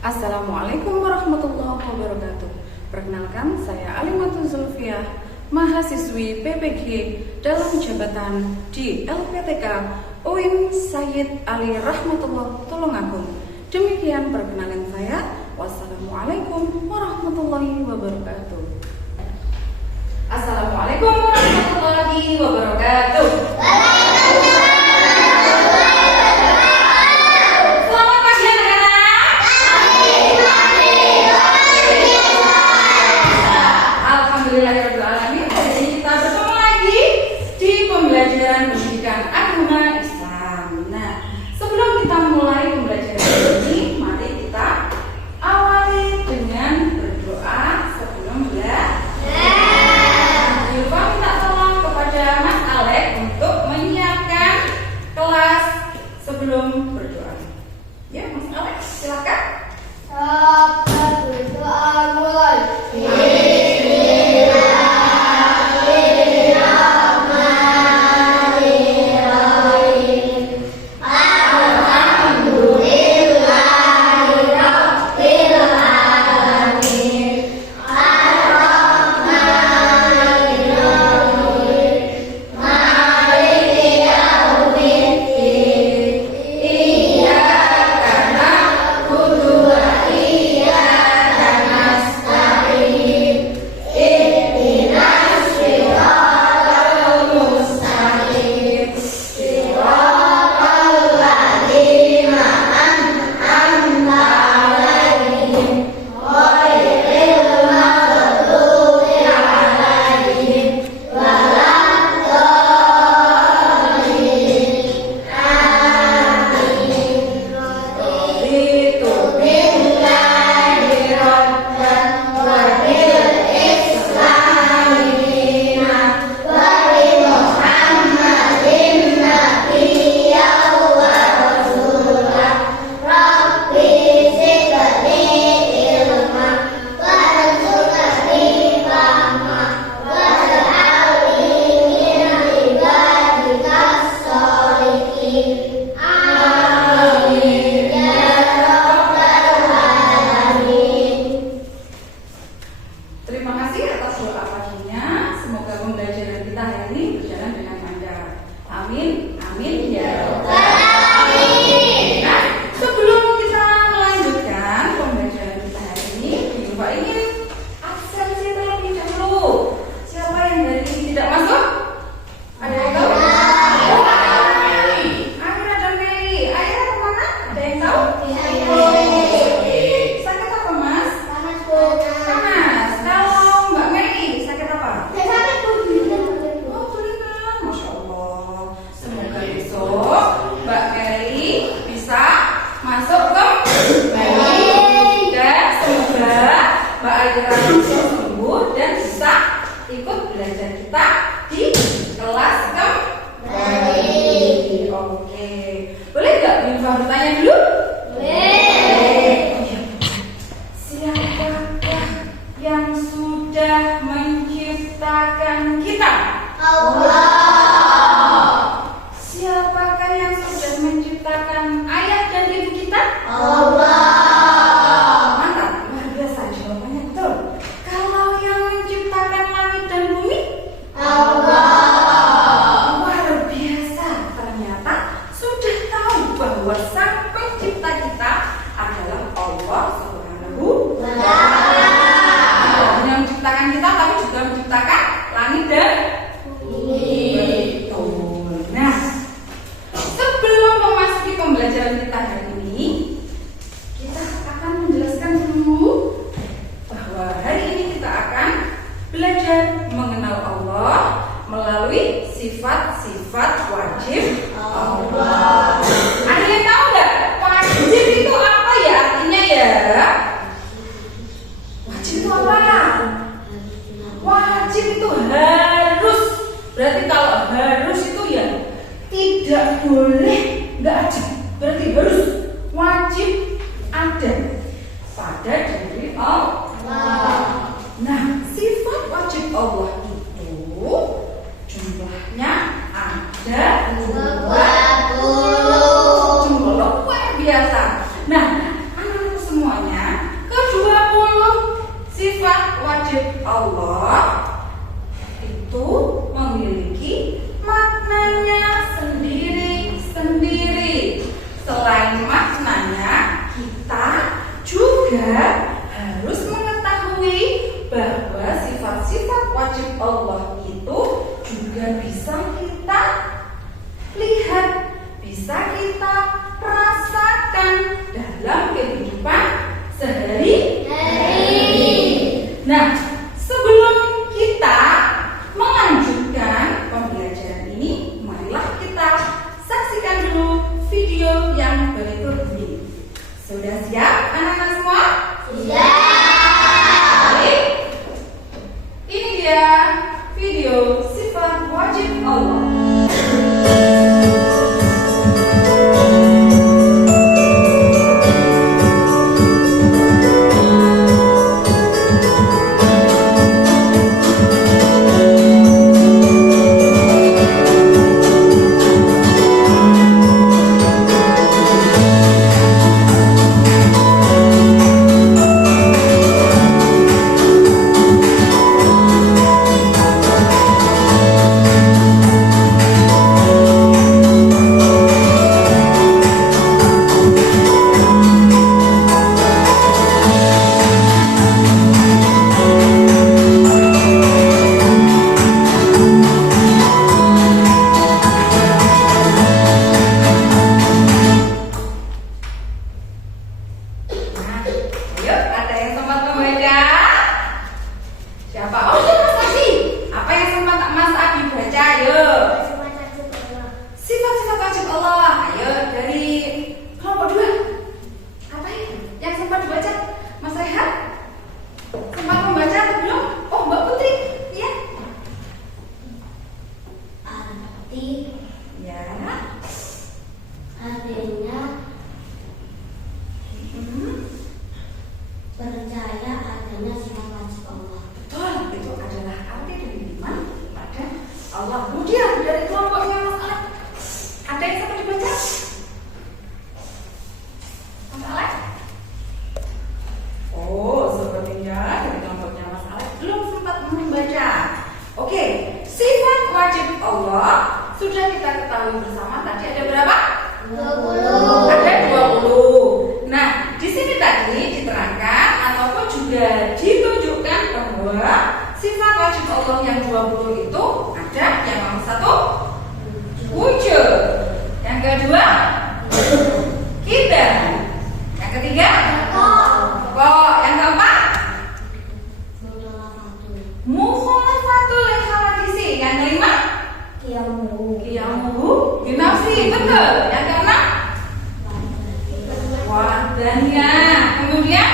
Assalamualaikum warahmatullahi wabarakatuh. Perkenalkan, saya Alimatul Zulfiah, mahasiswi PPG dalam jabatan di LPTK UIN Sayyid Ali Rahmatullah Tulungagung. Demikian perkenalan saya. Wassalamualaikum warahmatullahi wabarakatuh. Assalamualaikum warahmatullahi wabarakatuh. Pendidikan agama Islam. Nah, sebelum kita mulai pembelajaran ini, mari kita awali dengan berdoa sebelum belajar. Yufa minta tolong kepada Mas Alek untuk menyiapkan kelas sebelum berdoa. Ya, Mas Alek, silakan. Berdoa mulai. Terima kasih atas doa paginya. Semoga pembelajaran kita hari ini berjalan dengan lancar. Amin, amin ya Rabbal alamin. Nah, sebelum kita melanjutkan pembelajaran kita hari ini, Yufa ingin absensi terlebih dahulu. Siapa yang dari ini tidak masuk? Ada yang tahu? Akhirnya dan Meli. Akhirnya kemana? Ada yang tahu? Sakit apa, Mas? Panas. Kalau Mbak Meli sakit apa? Oh, telinga. Masya Allah. Semoga besok Mbak Meli bisa masuk ke Meli, dan semoga Mbak Aira bisa sembuh dan bisa ikut belajar kita di kelas kembali. Oke, boleh nggak Yufa bertanya dulu? Siapakah yang sudah menciptakan kita? Allah. Siapakah yang sudah menciptakan ayah dan ibu kita? Allah. Mantap, luar biasa jawabannya betul. Kalau juga harus mengetahui bahwa sifat-sifat wajib Allah itu juga bisa kita lihat, bisa kita rasakan dalam kehidupan sehari-hari. Nah, sebelum kita melanjutkan pembelajaran ini, marilah kita saksikan dulu video yang berikut ini. Sudah siap anak-anak semua? Sudah. Baik. Ini dia video sifat wajib Allah. Percaya adanya sifat wajib Allah. Betul, itu adalah arti dari iman kepada Allah. Kemudian dari kelompoknya Mas Alek, ada yang sempat dibaca? Mas Alek? Oh, sepertinya dari kelompoknya Mas Alek belum sempat membaca. Oke, sifat wajib Allah sudah kita ketahui bersama. Tadi ada berapa? 20. Ada 20. Nah, di sini tadi diterangkan ataupun juga ditunjukkan bahwa sifat wajib Allah yang 20 itu ada yang nomor 1 wujud, yang kedua kidam, yang ketiga kok, yang keempat mukhalafatul hawadisi, yang kelima qiyamuhu binafsi, betul. Yang keenam wahdaniyah, kemudian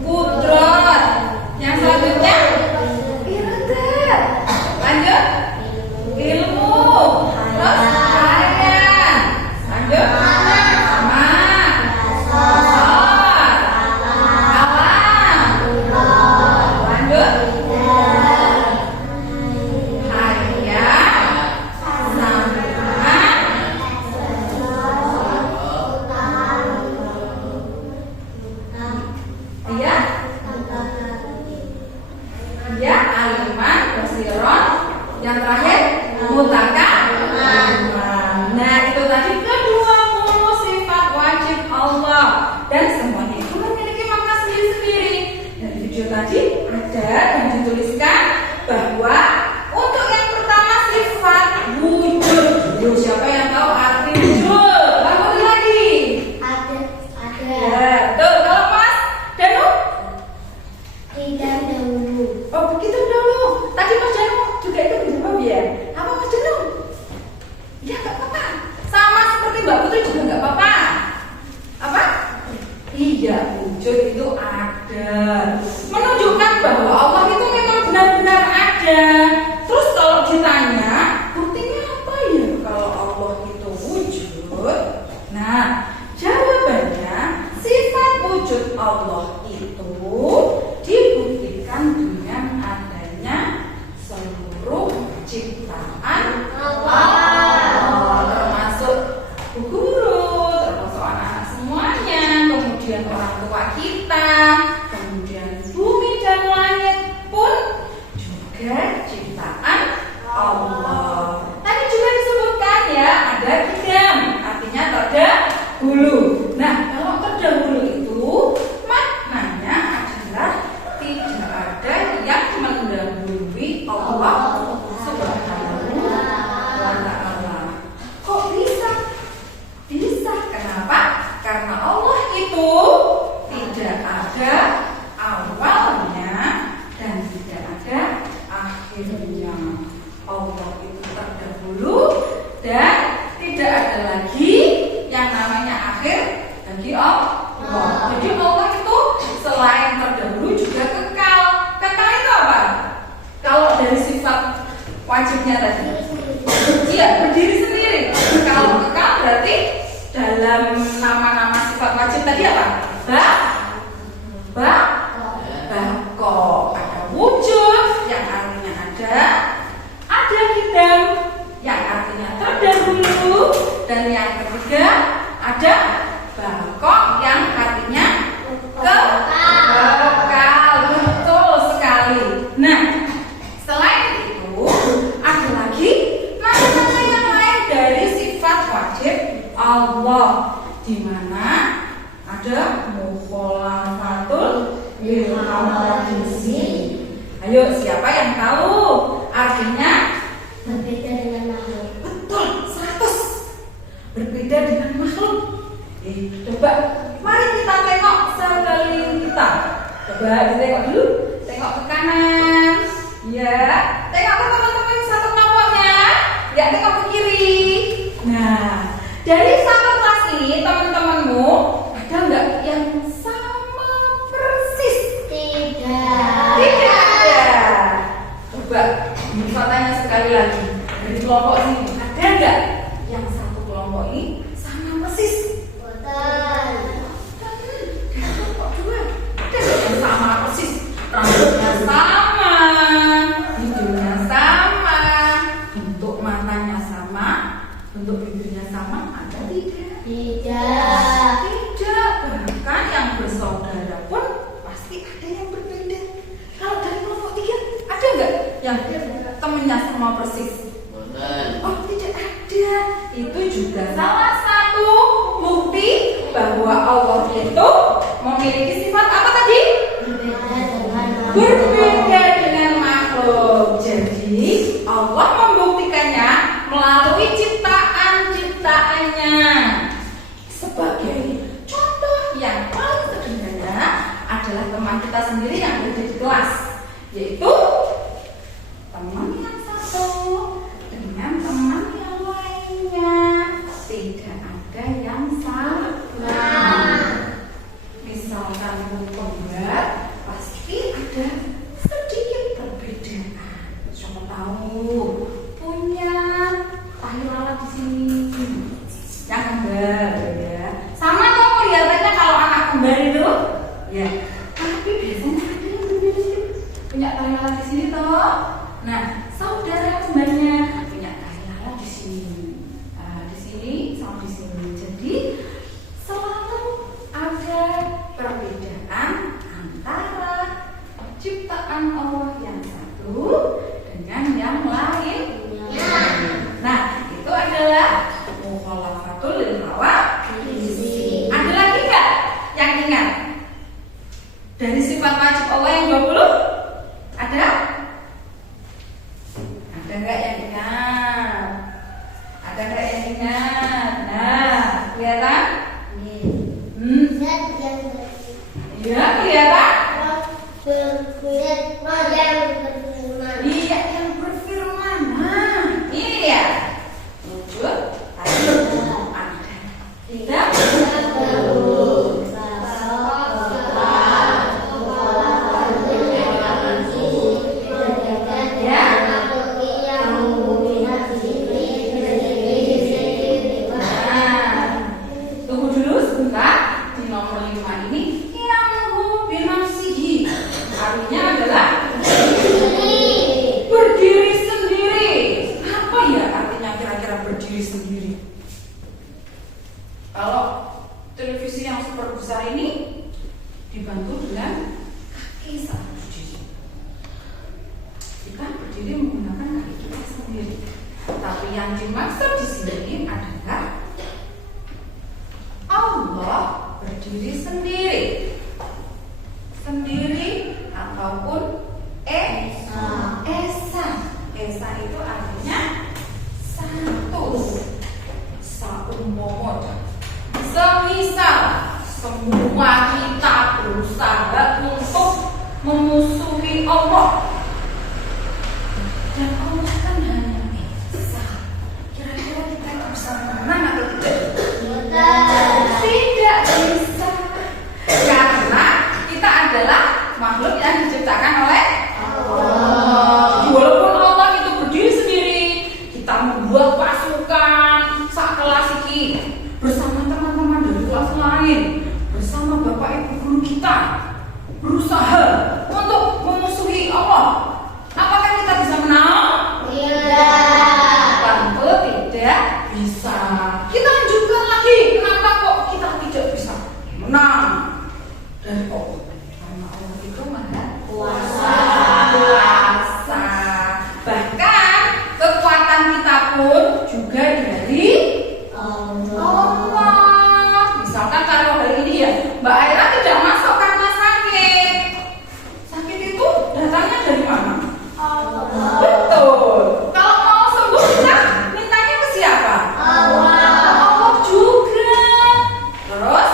qudrat, yang selanjutnya iradat, lanjut ilmu, terus harian, lanjut sama alam, lanjut harian sama ya aliman, basiron, yang terakhir mutakabiran. Nah, itu tadi ke-20 sifat wajib Allah, dan semuanya itu memiliki makna sendiri-sendiri. Dari video tadi ada yang dituliskan bahwa untuk yang pertama sifat wujud. Yuk, siapa yang tahu arti wujud? Bangun lagi. Ya, tuh kalau Mas Danu. Oh, begitu dulu. Tadi Mas Danu juga itu berjawab ya? Apa Mas Danu? Ya, nggak apa-apa. Sama seperti Mbak Putri juga nggak apa-apa. Apa? Iya, wujud itu ada. Menunjukkan bahwa Allah itu memang benar-benar ada. Terus kalau ditanya, buktinya apa ya kalau Allah itu wujud? Nah, jawabannya sifat wujud Allah itu dibuktikan dengan adanya seluruh ciptaan Allah, termasuk guru, termasuk anak-anak semuanya, kemudian orang tua kita, kemudian bumi dan langit pun juga ciptaan Allah. Tadi juga disebutkan ya, ada kidam, artinya terdahulu. Nah, kalau terdahulu itu tadi apa? Bako. Ada wujud yang artinya ada kidam yang artinya terdahulu, dan yang ketiga ada bako yang artinya kekal. Betul sekali. Nah, selain itu ada lagi nama-nama yang lain dari sifat wajib Allah, di mana ada mukhalafatul lil hawadisi. Ayo, siapa yang tahu artinya? Berbeda dengan makhluk. Betul, 100. Berbeda dengan makhluk. Coba, mari kita tengok sekeliling kita. Coba ditengok dulu. Tengok ke kanan. Ya, tengok ke teman-teman satu kelompoknya. Ya, tengok ke kiri. Nah, dari satu kelas ini teman-temanmu ada nggak yang sama persis? Tidak. Tidak ada. Coba bisa tanya sekali lagi. Dari kelompok ini ada nggak yang satu kelompok ini sama persis? Betul. Dari kelompok dua ada nggak yang sama persis? Rambutnya sama, hidungnya sama, bentuk matanya sama, bentuk bibirnya sama, ada tidak? Tidak. Tidak, bahkan yang bersaudara pun pasti ada yang berbeda. Kalau dari kelompok tiga ada nggak yang temennya sama persis? Oh, tidak ada. Itu juga salah satu bukti bahwa Allah itu memiliki sifat apa tadi? Berbeda dengan makhluk. Jadi Allah membuktikannya melalui ciptaan-ciptaannya. Sebagai contoh yang paling sederhana adalah teman kita sendiri yang ada di kelas, yaitu teman yang satu dengan teman yang lainnya tidak ada yang sama. Misalkan kembar, pasti ada sedikit perbedaan. Siapa tahu punya tahi lalat di sini. Yang kembar, ya. Sama kok kelihatannya kalau anak kembar itu, ya. Tapi biasanya ada yang berbeda-beda. Punya tahi lalat di sini toh. Nah, saudara kembarnya punya tahi lalat di sini. Di sini sama di sini. Jadi selalu ada perbedaan antara ciptaan Allah yang satu dengan yang lain. Nah, itu adalah mukhalafatul lil hawadisi. Ada lagi nggak yang ingat dari sifat wajib Allah yang 20? Ada? Ada nggak yang ingat? Ada nggak yang ingat? Nah, kelihatan? Iya, kelihatan? Iya, yang berfirman. Nah, ini ya. Wujud ada. Tidak? Tunggu dulu sebentar. Di nomor 5 ini yang binafsihi, artinya adalah berdiri sendiri. Apa ya artinya kira-kira berdiri sendiri? Kalau televisi yang super besar ini dibantu dengan kaki saat berdiri. Kita berdiri menggunakan kaki kita sendiri. Tapi yang dimaksud di sini adalah Allah berdiri sendiri. Sendiri ataupun esa. Esa itu artinya satu. Saumomo. Semisal semua kita berusaha untuk memusuhi Allah, dan Allah kan hanya esa. Kira-kira kita itu bisa menang atau tidak? Tidak bisa. Karena kita adalah makhluk yang diciptakan oleh Allah. Walaupun Allah itu berdiri sendiri, kita membuat pasukan sak kelas ini bersama teman-teman dari kelas lain, bersama dari Allah. Karena Allah itu maha Kuasa. kuasa. Bahkan kekuatan kita pun juga dari Allah. Misalkan kalau hari ini ya Mbak Aira tidak masuk karena sakit. Sakit itu datangnya dari mana? Betul. Kalau mau sembuh kita mintanya ke siapa? Allah juga. Terus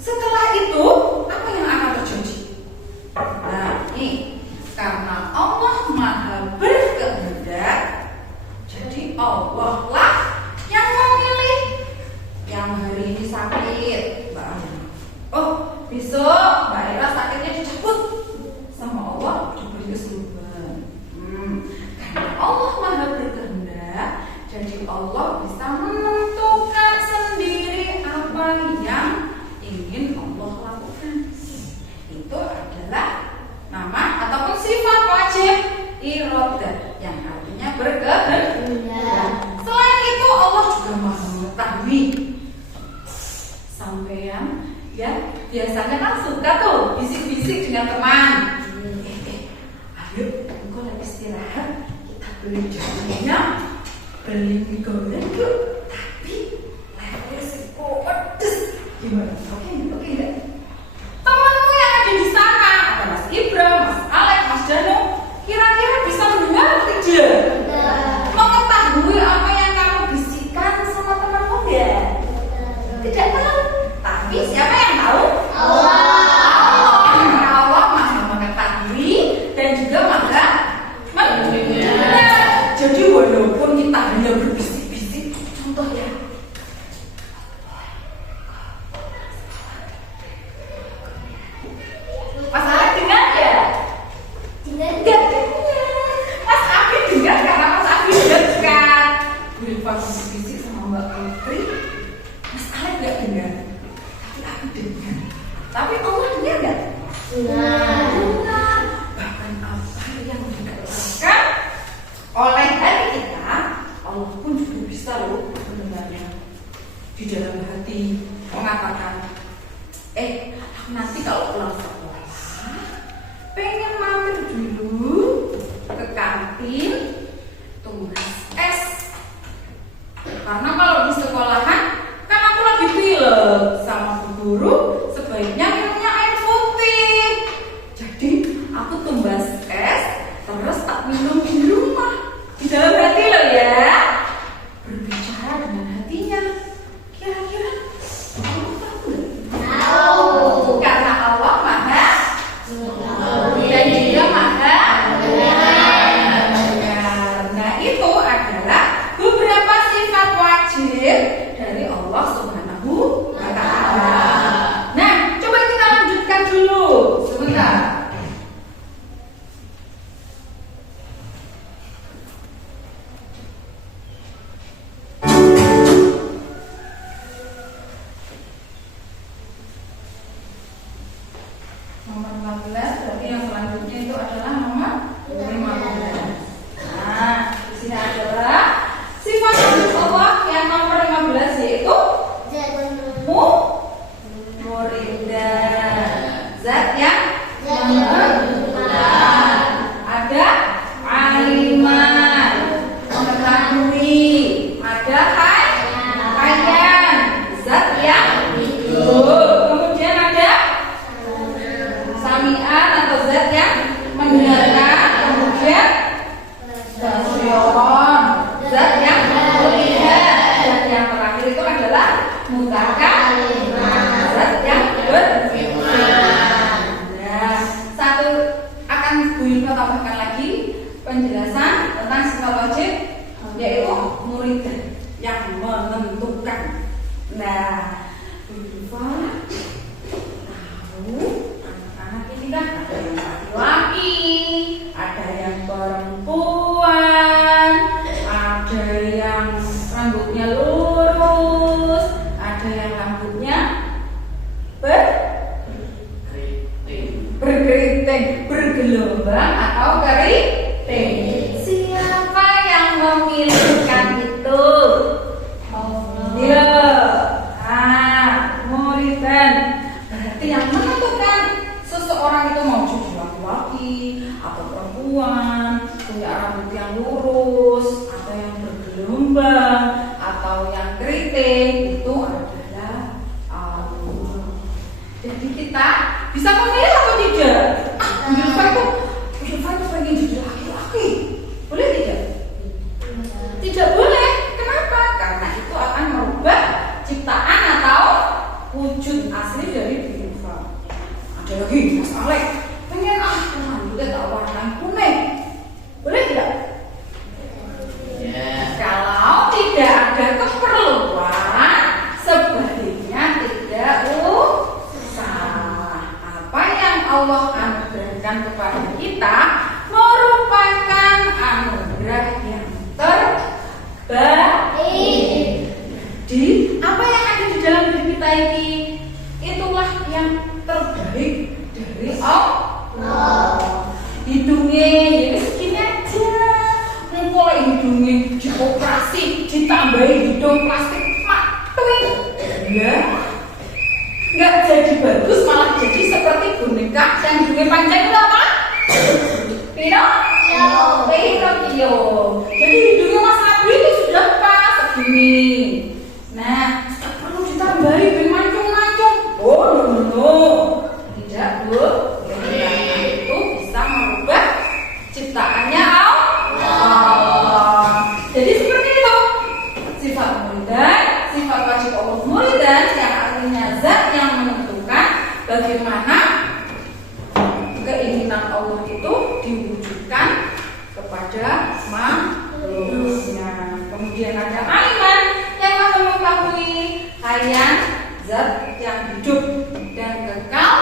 setelah itu apa yang akan terjadi? Nah, ini karena Allah Maha berkehendak, jadi Allah lah yang memilih. Yang hari ini sakit, Mbak Aira. Oh, besok Mbak Aira sakitnya dicabut sama Allah, diberi kesembuhan. Karena Allah Maha berkehendak, jadi Allah bisa menentukan sendiri apa yang ingin Allah lakukan. Itu adalah nama ataupun sifat wajib iradah yang artinya berkehendak. Selain itu Allah juga Maha mengetahui. Sampean ya biasanya kan suka tuh bisik-bisik dengan teman. Ayo, engkau lagi istirahat, kita beli jamunya, beli mie goreng yuk. Tapi levelnya sekolah pedes. Gimana? Oke enggak? Temanmu yang ada di sana, ada Mas Ibra, Mas Alek, Mas Danu, kira-kira bisa mendengar atau tidak? Mengetahui apa yang kamu bisikkan sama temanmu ya? Tidak tahu. Tapi siapa yang tahu? Allah. Allah Maha mengetahui dan juga Maha mendengar. Jadi walaupun kita hanya berbisik-bisik, contoh ya. Mas Alek dengar ya? Dengar. Mas Abi dengar karena Mas Abi dekat. Berupa bisik-bisik sama Mbak Putri. Mas Alek nggak dengar. Aku dengar. Tapi Allah dengar nggak? Dengar. Bahkan apa yang dikatakan oleh hati kita, Allah pun juga bisa loh mendengarnya. Di dalam hati mengatakan, aku nanti kalau pulang sekolah pengen mampir dulu ke kantin tumbas es. Karena kalau di sekolahan kan aku lagi pilek sama bu guru, sebaiknya minumnya air putih. Jadi aku tumbas es, terus tak minum di rumah. Di dalam hati lo ya, berbicara dengan hatinya. Kira-kira Allah tahu nggak? Tahu. Karena Allah Maha dan Dia Maha benar. Nah itu adalah beberapa sifat wajib dari Allah Subhanahu wa Ta'ala. Nah, coba kita lanjutkan dulu sebentar. Nomor 14 berarti yang selanjutnya itu adalah nomor 15. Nah, di sini adalah sifat wajib Allah yang nomor 15 yaitu muridan, zat yang menentukan. Ada aliman, mengetahui. Ada hayyan, zat yang hidup. Kemudian ada sami'an atau zat yang mendengarkan. Kemudian basyiron, zat yang melihat. Dan yang terakhir itu adalah mutakallim, zat yang berfirman. Nah, satu akan Bu Yunfa tambahkan lagi penjelasan tentang sifat wajib, yaitu muridan yang menentukan. Nah, Bu Yunfa tahu anak-anak ini kan ada yang laki-laki, ada yang perempuan, ada yang rambutnya lurus, ada yang rambutnya berkeriting, bergelombang atau keriting. Siapa yang memilihkan itu? Allah. Muridan berarti yang menentukan seseorang itu mau jadi laki-laki atau perempuan, punya rambut yang lurus atau yang bergelombang atau yang keriting, itu adalah Allah. Jadi kita bisa memilih atau tidak? Yulfa itu pengen jadi laki-laki, boleh tidak? Tidak boleh. Kenapa? Karena itu akan merubah ciptaan atau wujud asli dari Yulfa. Ada lagi Mas Alek, pengen rambutnya tak warna kuning, boleh tidak? Kalau tidak ada keperluan, sebaiknya tidak usah. Apa yang Allah anugerahkan kepada kita merupakan anugerah yang terbaik. Jadi apa yang ada di dalam diri kita ini, itulah yang terbaik dari Allah. Hidungnya ya segini aja, mulai hidungnya dioperasi, ditambahin hidung plastik matuin, ya nggak jadi bagus, malah jadi seperti boneka yang hidungnya panjang itu apa? Pinocchio. Jadi hidungnya Mas Abi itu sudah pas segini. Nah, perlu ditambahin mancung-mancung. Oh no, tidak Bu. Karena itu bisa merubah ciptaannya Allah. Jadi seperti itu. Sifat muridan, sifat wajib Allah muridan yang artinya zat yang menentukan bagaimana keinginan Allah itu diwujudkan kepada makhluknya. Kemudian ada aliman yang maha mengetahui hayat zat yang hidup dan kekal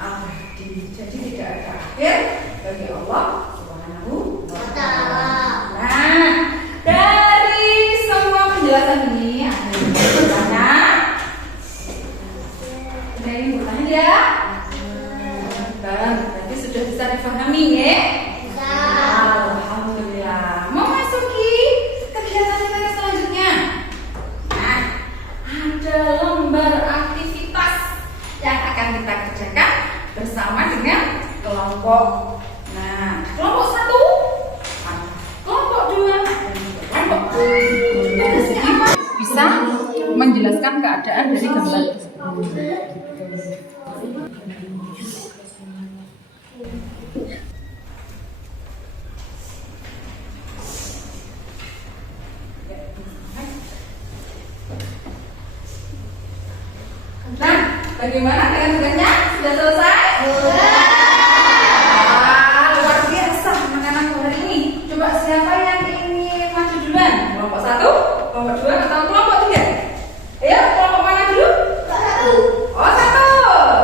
abadi. Jadi tidak ada akhir bagi Allah Subhanahu wa Ta'ala. Nah, dari semua penjelasan ini ada yang bertanya? Ada yang bertanya ya? Berarti sudah bisa difahami ya? Bisa. Alhamdulillah. Memasuki kegiatan kita selanjutnya. Nah, ada lembar aktivitas yang akan kita kerjakan bersama dengan kelompok. Nah, kelompok 1, kelompok 2, kelompok 3. Tugasnya apa? Bisa menjelaskan keadaan dari gambar tersebut. Nah, bagaimana dengan tugasnya? Sudah selesai? Luar biasa anak-anak hari ini. Coba siapa yang ingin maju duluan? Kelompok 1, kelompok 2, atau kelompok 3? Ayo, kelompok mana dulu? Oh, 1.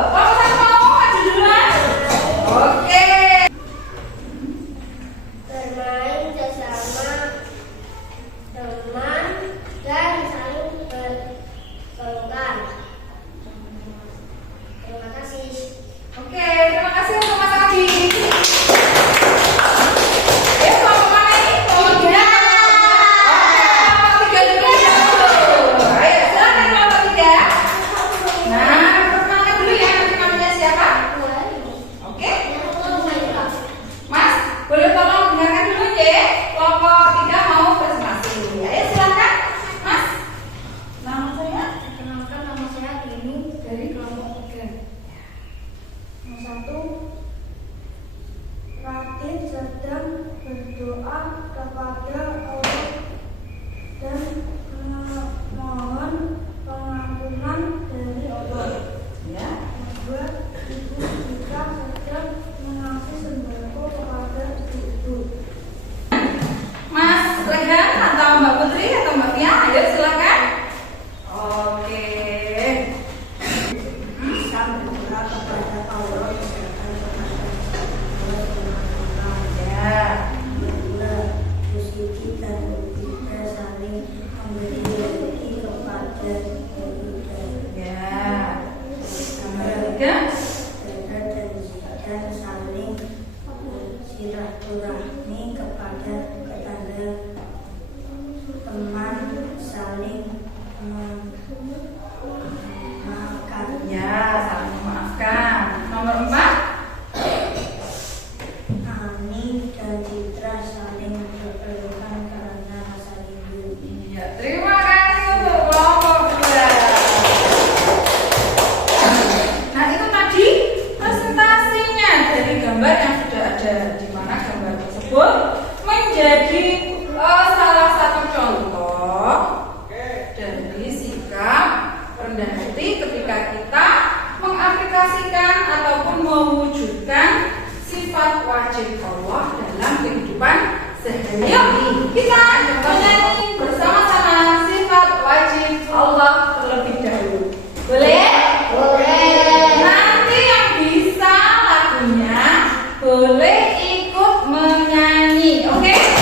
Kelompok 1 mau maju duluan? Oke. Bermain bersama teman dan saling berpelukan. Terima kasih. Oke. jadi salah satu contoh dari sikap rendah hati ketika kita mengaplikasikan ataupun mewujudkan sifat wajib Allah dalam kehidupan sehari-hari. Kita menyanyi bersama-sama sifat wajib Allah terlebih dahulu. Boleh? Boleh. Nanti yang bisa lagunya boleh ikut menyanyi, oke?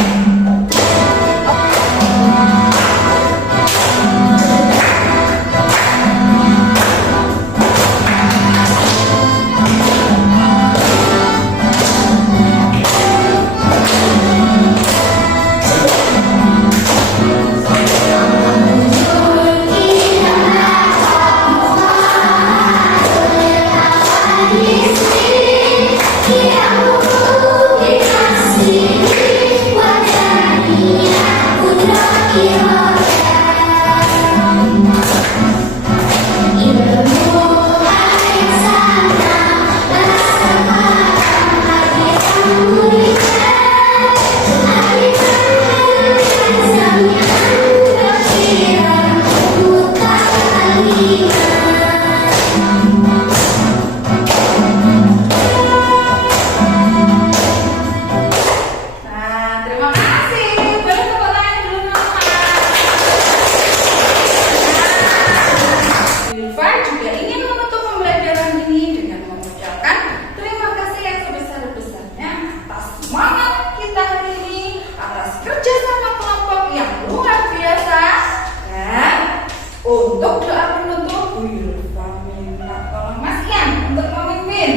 Untuk doa penutup, Bu Yulfa minta tolong Mas Ian untuk memimpin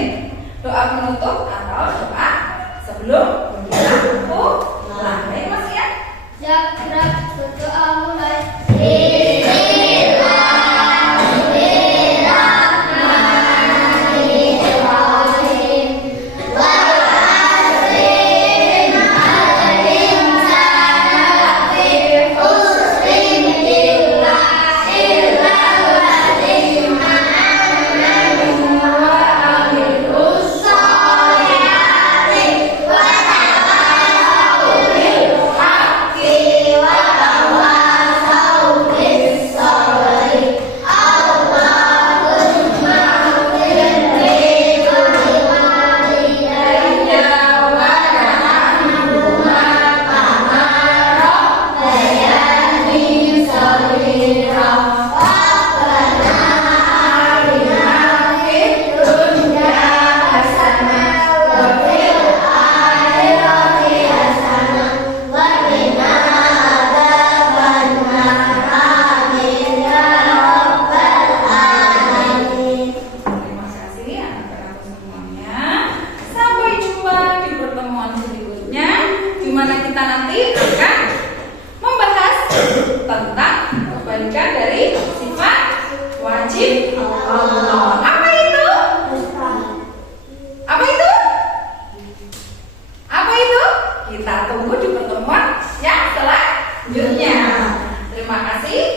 doa penutup atau doa sebelum buku mulai. Mas Ian, Jakra berdoa mulai. kita nanti akan membahas tentang kebalikan dari sifat wajib Allah. Apa itu? Apa itu? Apa itu? Kita tunggu di pertemuan yang selanjutnya. Terima kasih.